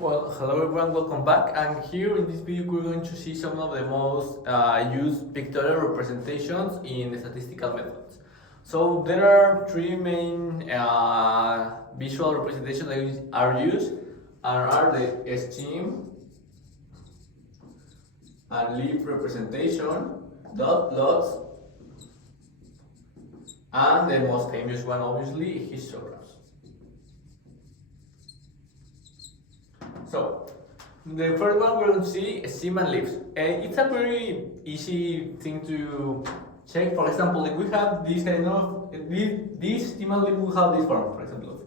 Well, hello everyone, welcome back. And here in this video, we're going to see some of the most used pictorial representations in statistical methods. So there are three main visual representations that are used, and are the scheme and leaf representation, dot plots, and the most famous one, obviously, histograms. So, the first one we're going to see is scheme and leaves. It's a very easy thing to check. For example, if we have this kind of this scheme and leaf, we have this form, for example.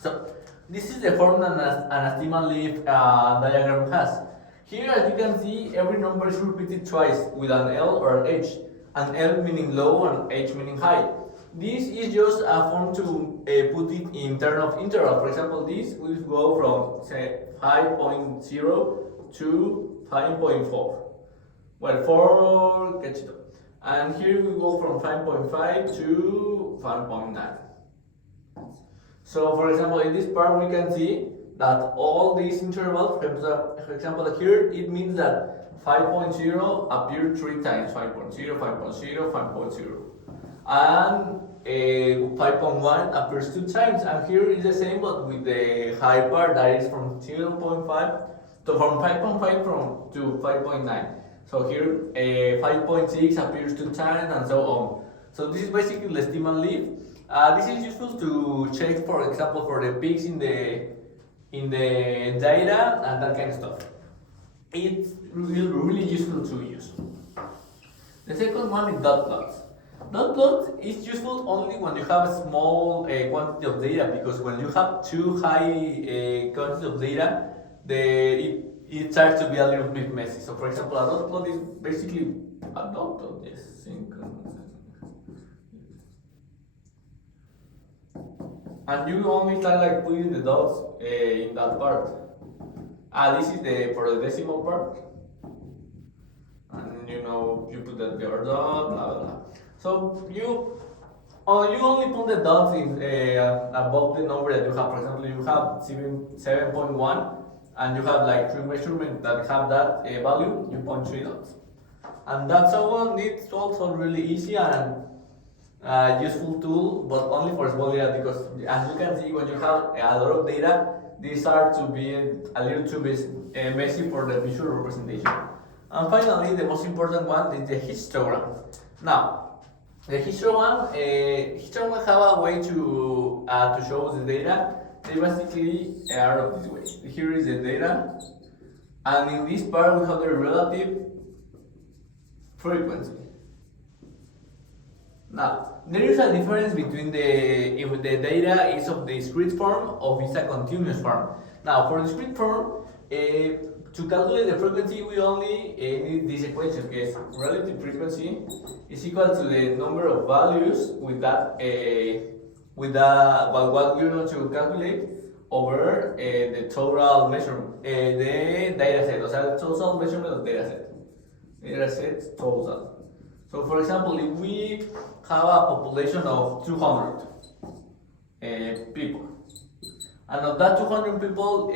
So this is the form that an scheme and leaf diagram has. Here, as you can see, every number is repeated twice with an L or an H. An L meaning low and H meaning high. This is just a form to put it in terms of interval. For example, this will go from say 5.0 to 5.4. Well, 4 cachito. And here we go from 5.5 to 5.9. So, for example, in this part we can see that all these intervals, for example, here it means that 5.0 appeared 3 times, 5.0, 5.0, 5.0. And 5.1 appears 2 times, and here is the same but with the high part that is from 0.5 to from 5.5 to 5.9. So here 5.6 appears 2 times and so on. So this is basically the scheme and leaf. This is useful to check, for example, for the peaks in the data and that kind of stuff. It's really useful to use. The second one is dot plots. Dot plots is useful only when you have a small quantity of data, because when you have too high quantity of data, it starts to be a little bit messy. So, for example, a dot plot is basically a dot plot. Yes, and you only start like putting the dots in that part. This is for the decimal part, and you put the other dot, blah blah blah. So you only put the dots in above the number that you have. For example, you have 7.1, and you have like 3 measurements that have that value. You point 3 dots, and that's all. It's also really easy and useful tool, but only for small data, because as you can see, when you have a lot of data, these are to be a little too messy for the visual representation. And finally, the most important one is the histogram. Now, the histogram have a way to show the data. They basically are of this way. Here is the data, and in this part we have the relative frequency. Now, there is a difference between if the data is of the discrete form or is a continuous form. Now, for discrete form, to calculate the frequency, we only need this equation, because relative frequency is equal to the number of values with what we're going to calculate over the total measurement, the data set, the total measurement of data set total. So, for example, if we have a population of 200 people, and of that 200 people,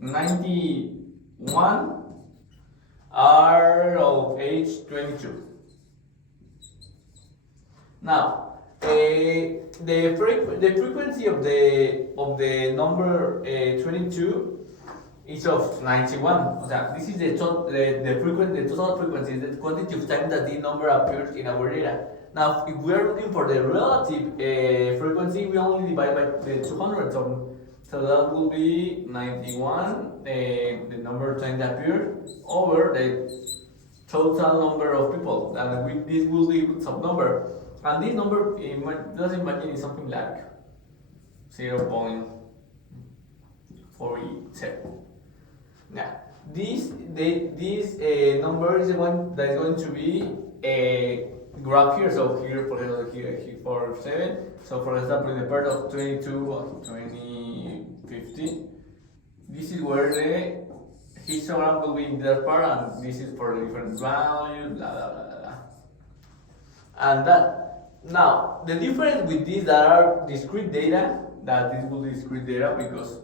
91 are of age 22. Now, the frequency of the number 22 is of 91. This is the total frequency, the quantity of time that the number appears in our data. Now, if we are looking for the relative frequency, we only divide by the 200. So that will be 91, the number of times that appeared, over the total number of people. And this will be some number. And this number, just imagine, is something like 0.47. Now, this number is the one that is going to be a graph here. So here, for example, here for 7. So for example, in the part of 22 and 2050, this is where the histogram will be in that part, and this is for the different values, blah blah blah blah. And that. Now, the difference with these that are discrete data, that this will be discrete data because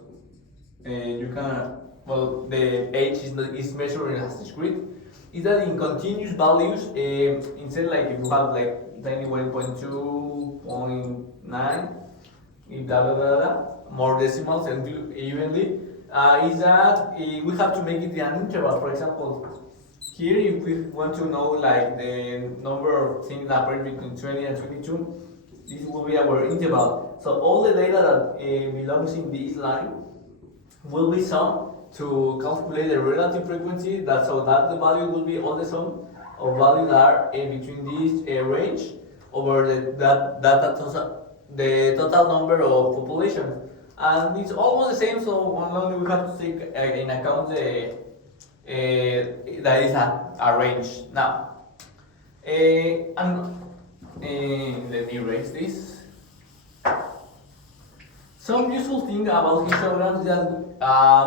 you can, well, the age is measured as discrete, is that in continuous values, instead like if you have like 91.2.9, blah blah blah, more decimals and evenly, is that we have to make it in an interval. For example, here, if we want to know like the number of things that appear between 20 and 22, this will be our interval. So all the data that belongs in this line will be summed to calculate the relative frequency. So that the value will be all the sum of values that are between this range over the total number of population. And it's almost the same. So only we have to take in account that is a range. Now, let me erase this. Some useful thing about histograms is that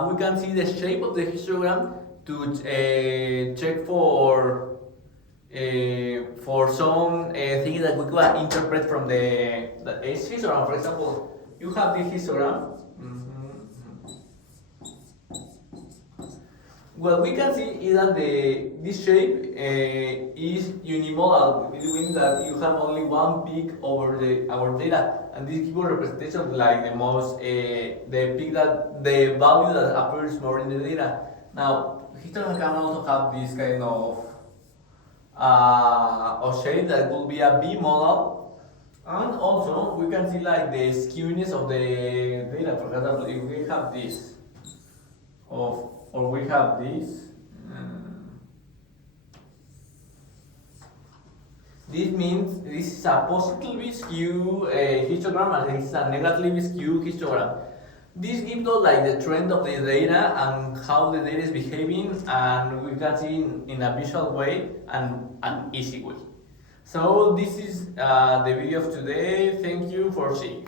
we can see the shape of the histogram to check for some things that we can interpret from the histogram. For example, you have this histogram. What we can see is that this shape is unimodal. It means that you have only one peak over our data, and this gives a representation of like the most the peak that the value that appears more in the data. Now, histogram can also have this kind of shape that will be a B-model, and also we can see like the skewness of the data. For example, if we have this or we have this. This means this is a positively skewed histogram and this is a negatively skewed histogram. This gives us like the trend of the data and how the data is behaving, and we can see in a visual way and an easy way. So this is the video of today. Thank you for seeing.